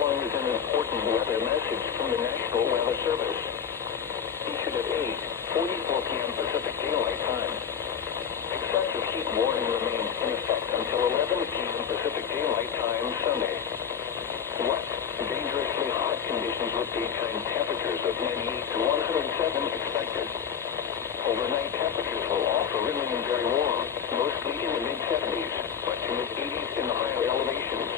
following is an important weather message from the National Weather Service. Issued at 8:44 p.m. Pacific Daylight Time. Excessive heat warning remains in effect until 11 p.m. Pacific Daylight Time Sunday. Wet, dangerously hot conditions with daytime temperatures of 98 to 107 expected. Overnight temperatures will also remain very warm, mostly in the mid-70s, but to mid-80s in the higher elevations.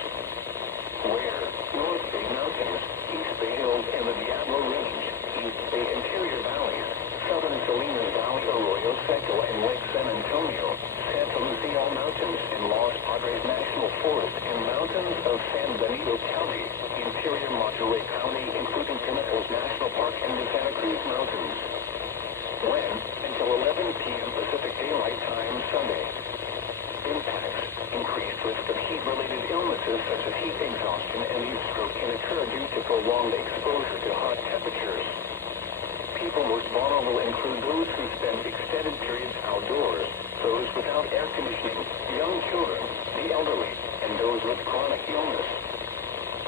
Where North Bay Mountains, East Bay Hills, and the Diablo Range, East Bay Interior Valleys, Southern Salinas Valley, Arroyo Seco, and Lake San Antonio, Santa Lucia Mountains, and Los Padres National Forest, and mountains of San Benito County, interior Monterey County, including Pinnacles National Park and the Santa Cruz Mountains. When? Until 11 p.m. Pacific Daylight Time Sunday. Impacts. Increased risk of heat-related illnesses such as heat exhaustion and heat stroke can occur due to prolonged exposure to hot temperatures. People most vulnerable include those who spend extended periods outdoors, those without air conditioning, young children, the elderly, and those with chronic illness.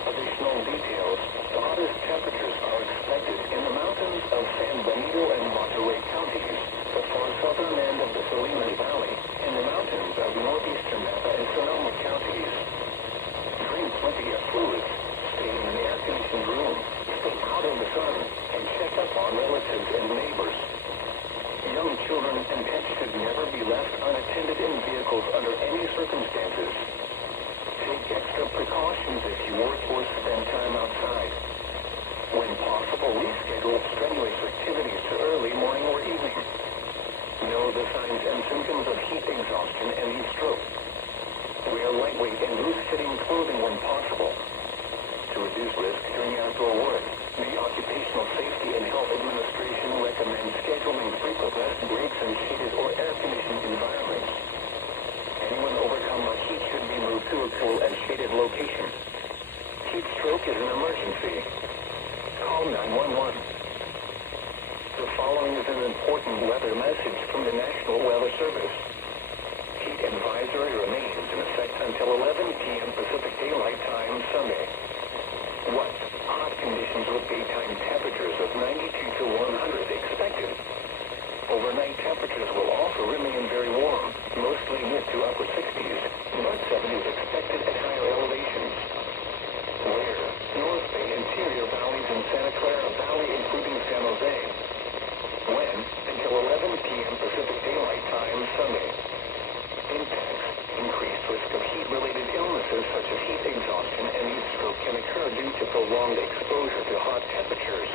Additional details. The hottest temperatures are expected in the mountains of San Benito and Monterey counties, the far southern end of the Salinas Valley, and the mountains of northeastern Napa and Sonoma counties. Drink plenty of fluids, stay in an air-conditioned room, stay out in the sun, and check up on relatives and neighbors. Young children and pets should never be left unattended in vehicles under any circumstances. Take extra precautions if you work or spend time outside. When possible, reschedule strenuous activities to early morning or evening. Know the signs and symptoms of heat exhaustion and heat stroke. Wear lightweight and loose-fitting clothing when possible. To reduce risk during outdoor work, the Occupational Safety and Health Administration recommends scheduling frequent rest breaks in shaded or air-conditioned environments. Anyone overcome by heat should be moved to a cool and shaded location. Heat stroke is an emergency. Call 911. The following is an important weather message from the National Weather Service. Heat advisory remains in effect until 11 p.m. Pacific Daylight Time Sunday. Wet, hot conditions with daytime temperatures of 92 to 100 expected. Overnight temperatures will also remain very warm, mostly mid to upper 60s, but 70s expected at higher elevations. Where? North Bay Interior Valleys and Santa Clara Valley, including San Jose. When? Until 11 p.m. Pacific Daylight Time Sunday. Impacts. Increased risk of heat-related illnesses such as heat exhaustion and heat stroke can occur due to prolonged exposure to hot temperatures.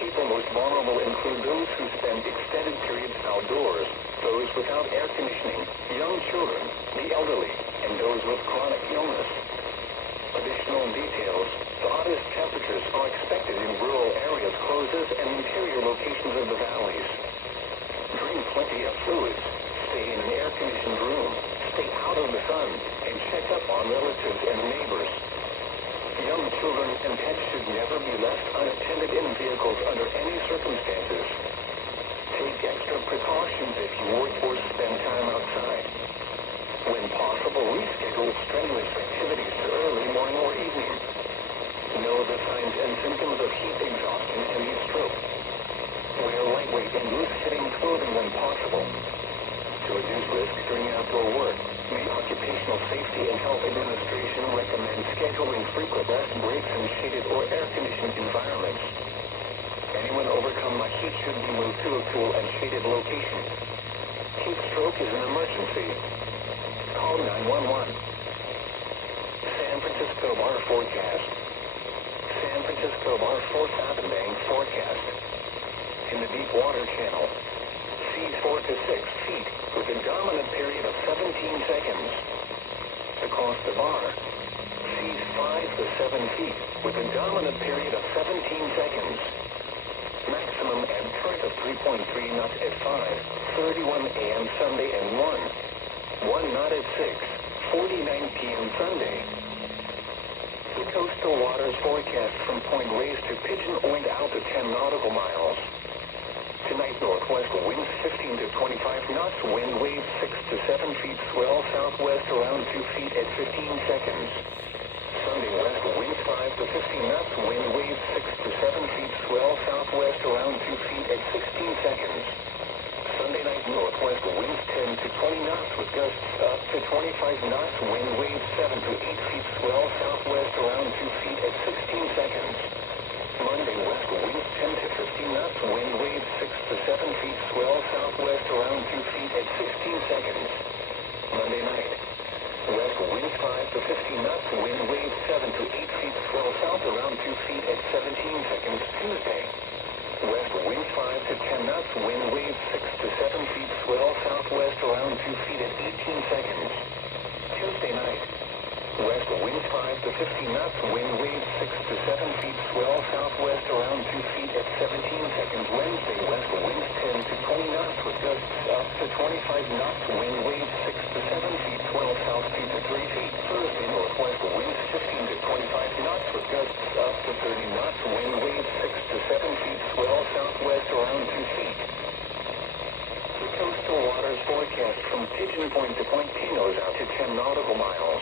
People most vulnerable include those who spend extended periods outdoors, those without air conditioning, young children, the elderly, and those with chronic illness. Additional details. The hottest temperatures are expected in rural areas, closes, and interior locations of the valleys. Drink plenty of fluids. Stay in an air-conditioned room. Stay out of the sun, and check up on relatives and neighbors. Young children and pets should never be left unattended in vehicles under any circumstances. Take extra precautions if you work or spend time outside. When possible, reschedule strenuous activities to early morning or evening. Know the signs and symptoms of heat exhaustion and heat stroke. Wear lightweight and loose-fitting clothing when possible. To reduce risk during outdoor work, the Occupational Safety and Health Administration recommends scheduling frequent rest breaks in shaded or air-conditioned environments. Anyone overcome by heat should be moved to a cool and shaded location. Heat stroke is an emergency. Call 911. San Francisco Bar Forecast. San Francisco Bar 4th Avenue Bank Forecast. In the deep water channel, seas 4 to 6 feet with a dominant period of 17 seconds. Across the bar, seas 5 to 7 feet with a dominant period of 17 seconds. Maximum ebb current of 3.3 knots at 5:31 a.m. Sunday and 1 knot at 6:49 p.m. Sunday. The coastal waters forecast from Point Reyes to Pigeon wind out to 10 nautical miles. Tonight, northwest winds 15 to 25 knots, wind waves 6 to 7 feet, swell southwest around 2 feet at 15 seconds. Sunday, west winds 5 south around 2 feet at 17 seconds Tuesday. West winds 5 to 10 knots, wind waves 6 to 7 feet, swell southwest around 2 feet at 18 seconds. Tuesday night. West winds 5 to 15 knots, wind waves 6 to 7 feet, swell southwest around 2 feet at 17 seconds. Wednesday, west winds 10 to 20 knots with gusts up to 25 knots, wind waves 6 to 7 feet, swell south 2 to 3 feet. Thursday, northwest winds 15 to 25 knots with gusts up to 30 knots, wind waves 6 to 7 feet, swell southwest around 2 feet. The coastal waters forecast from Pigeon Point to Point Pinos out to 10 nautical miles.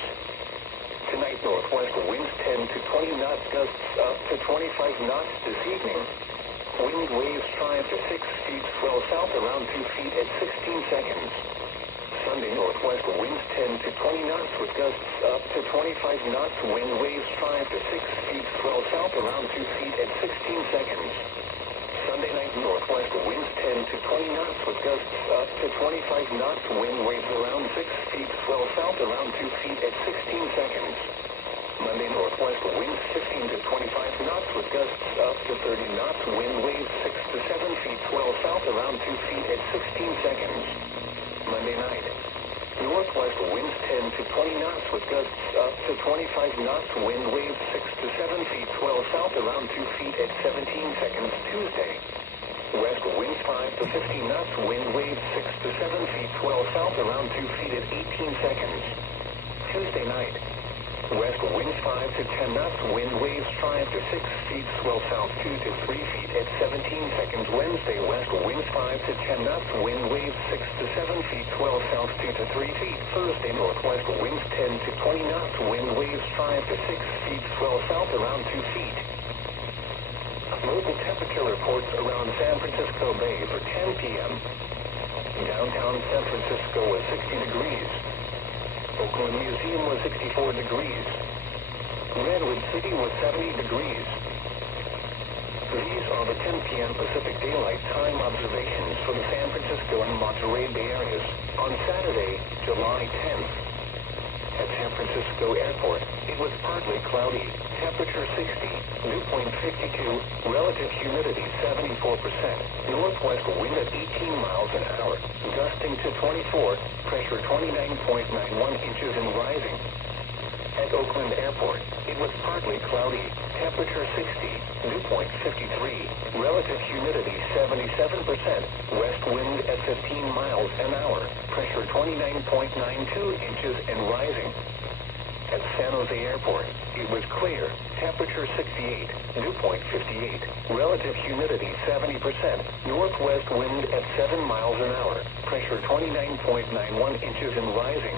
Tonight, northwest winds 10 to 20 knots, gusts up to 25 knots this evening. Wind waves 5 to 6 feet, swell south around 2 feet at 16 seconds. Sunday, northwest winds 10 to 20 knots with gusts up to 25 knots, wind waves 5 to 6 feet, swell south around 2 feet at 16 seconds. Sunday night, northwest winds 10 to 20 knots with gusts up to 25 knots, wind waves around 6 feet, swell south around 2 feet at 16 seconds. Monday, northwest winds 15 to 25 knots with gusts up to 30 knots, wind waves 6 to 7 feet, swell south around 2 feet at 16 seconds. Monday night. Northwest winds 10 to 20 knots with gusts up to 25 knots, wind waves 6 to 7 feet, swell south around 2 feet at 17 seconds Tuesday. West winds 5 to 15 knots, wind waves 6 to 7 feet, swell south around 2 feet at 18 seconds. Tuesday night. West winds 5 to 10 knots, wind waves 5 to 6 feet, swell south 2 to 3 feet at 17 seconds. Wednesday, west winds 5 to 10 knots, wind waves 6 to 7 feet, swell south 2 to 3 feet. Thursday, northwest winds 10 to 20 knots, wind waves 5 to 6 feet, swell south around 2 feet. Local temperature reports around San Francisco Bay for 10 p.m. Downtown San Francisco was 60 degrees. Oakland Museum was 64 degrees. Redwood City was 70 degrees. These are the 10 p.m. Pacific Daylight Time observations for the San Francisco and Monterey Bay areas on Saturday, July 10th. At San Francisco Airport, it was partly cloudy, temperature 60, dew point 52, relative humidity 74%, northwest wind at 18 miles an hour, gusting to 24, pressure 29.91 inches and rising. At Oakland Airport, it was partly cloudy, temperature 60, dew point 53, relative humidity 77%, west wind at 15 miles an hour, pressure 29.92 inches and rising. At San Jose Airport, it was clear, temperature 68, dew point 58, relative humidity 70%, northwest wind at 7 miles an hour, pressure 29.91 inches and rising.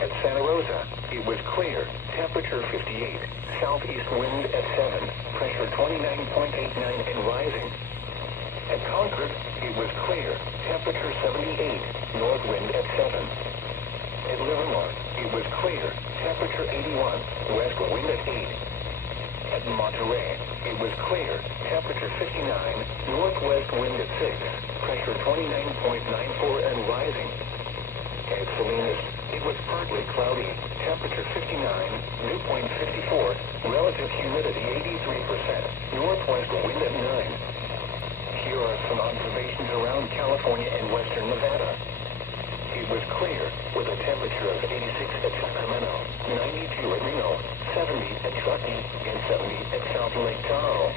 At Santa Rosa, it was clear, temperature 58, southeast wind at 7, pressure 29.89 and rising. At Concord, it was clear, temperature 78, north wind at 7. At Livermore, it was clear, temperature 81, west wind at 8. At Monterey, it was clear, temperature 59, northwest wind at 6, pressure 29.94 and rising. At Salinas, it was partly cloudy, temperature 59, dew point 54, relative humidity 83%, northwest wind at 9. Here are some observations around California and western Nevada. It was clear, with a temperature of 86 at Sacramento, 92 at Reno, 70 at Truckee, and 70 at South Lake Tahoe.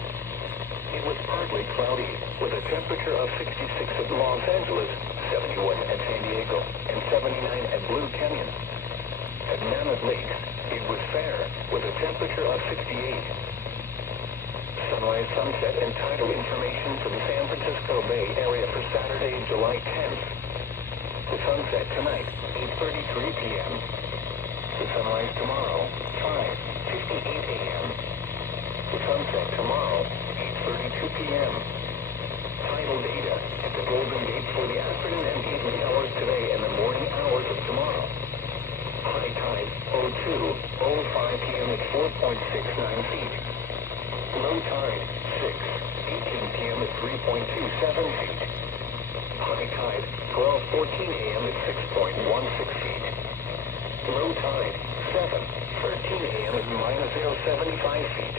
It was partly cloudy, with a temperature of 66 at Los Angeles, 71 at San Diego, and 79 at Blue Canyon. At Mammoth Lakes, it was fair, with a temperature of 68. Sunrise, sunset, and tidal information for the San Francisco Bay area for Saturday, July 10th. The sunset tonight, 8:33 p.m. The sunrise tomorrow, 5:58 a.m. The sunset tomorrow, 8:32 p.m. Tidal data at the Golden Gate for the afternoon and evening hours today and the morning hours of tomorrow. High tide, 02:05 p.m. at 4.69 feet. Low tide, 6:18 p.m. at 3.27 feet. High tide, 12:14 a.m. at 6.16 feet. Low tide, 7:13 a.m. is -0.75 feet.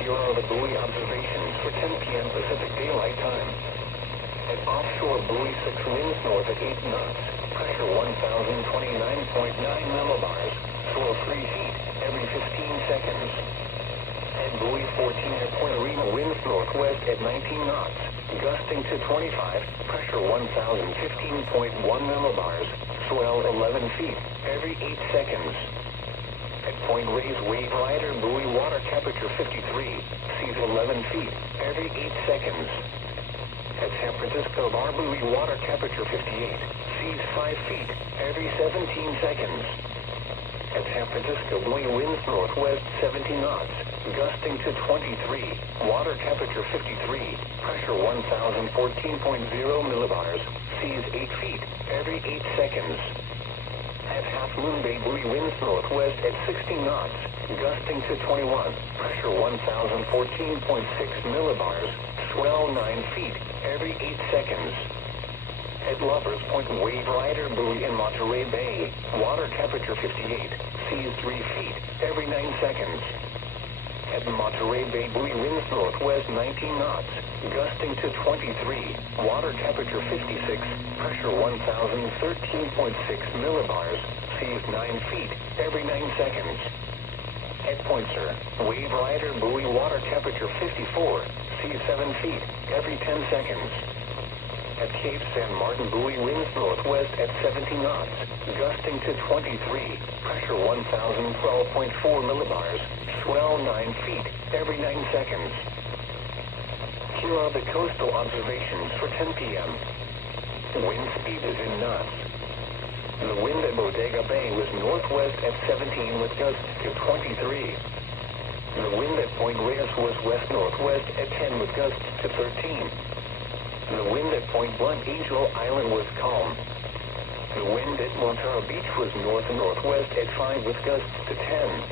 Here are the buoy observations for 10 p.m. Pacific Daylight Time. At offshore buoy 6, winds north at 8 knots, pressure 1,029.9 millibars, swell 3 feet every 15 seconds. At buoy 14 at Point Arena, winds northwest at 19 knots, gusting to 25, pressure 1,015.1 millibars, swell 11 feet every 8 seconds. At Point Reyes, wave rider, buoy water temperature 53, seas 11 feet every 8 seconds. At San Francisco Bar, buoy water temperature 58, seas 5 feet every 17 seconds. At San Francisco, buoy winds northwest 70 knots, gusting to 23, water temperature 53, pressure 1,014.0 millibars, seas 8 feet every 8 seconds. At Half Moon Bay, buoy winds northwest at 60 knots, gusting to 21, pressure 1,014.6 millibars, swell 9 feet every 8 seconds. At Lovers Point, wave rider, buoy in Monterey Bay, water temperature 58, seas 3 feet every 9 seconds. At Monterey Bay, buoy winds northwest 19 knots, gusting to 23, water temperature 56, pressure 1,013.6 millibars, seas 9 feet every 9 seconds. At Point Sur, wave rider, buoy water temperature 54, seas 7 feet every 10 seconds. At Cape San Martin, buoy winds northwest at 70 knots, gusting to 23, pressure 1,012.4 millibars, swell 9 feet every 9 seconds. Here are the coastal observations for 10 p.m. Wind speed is in knots. The wind at Bodega Bay was northwest at 17 with gusts to 23. The wind at Point Reyes was west-northwest at 10 with gusts to 13. The wind at Point Blunt, Angel Island was calm. The wind at Monterey Beach was north-northwest at 5 with gusts to 10.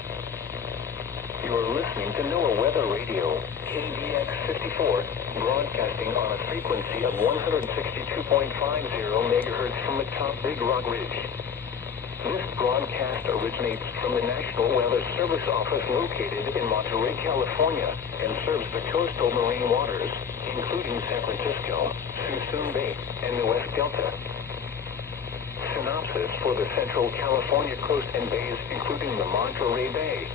You are listening to NOAA Weather Radio, KDX54, broadcasting on a frequency of 162.50 megahertz from the top Big Rock Ridge. This broadcast originates from the National Weather Service office located in Monterey, California, and serves the coastal marine waters, including San Francisco, Suisun Bay, and the West Delta. Synopsis for the Central California coast and bays, including the Monterey Bay,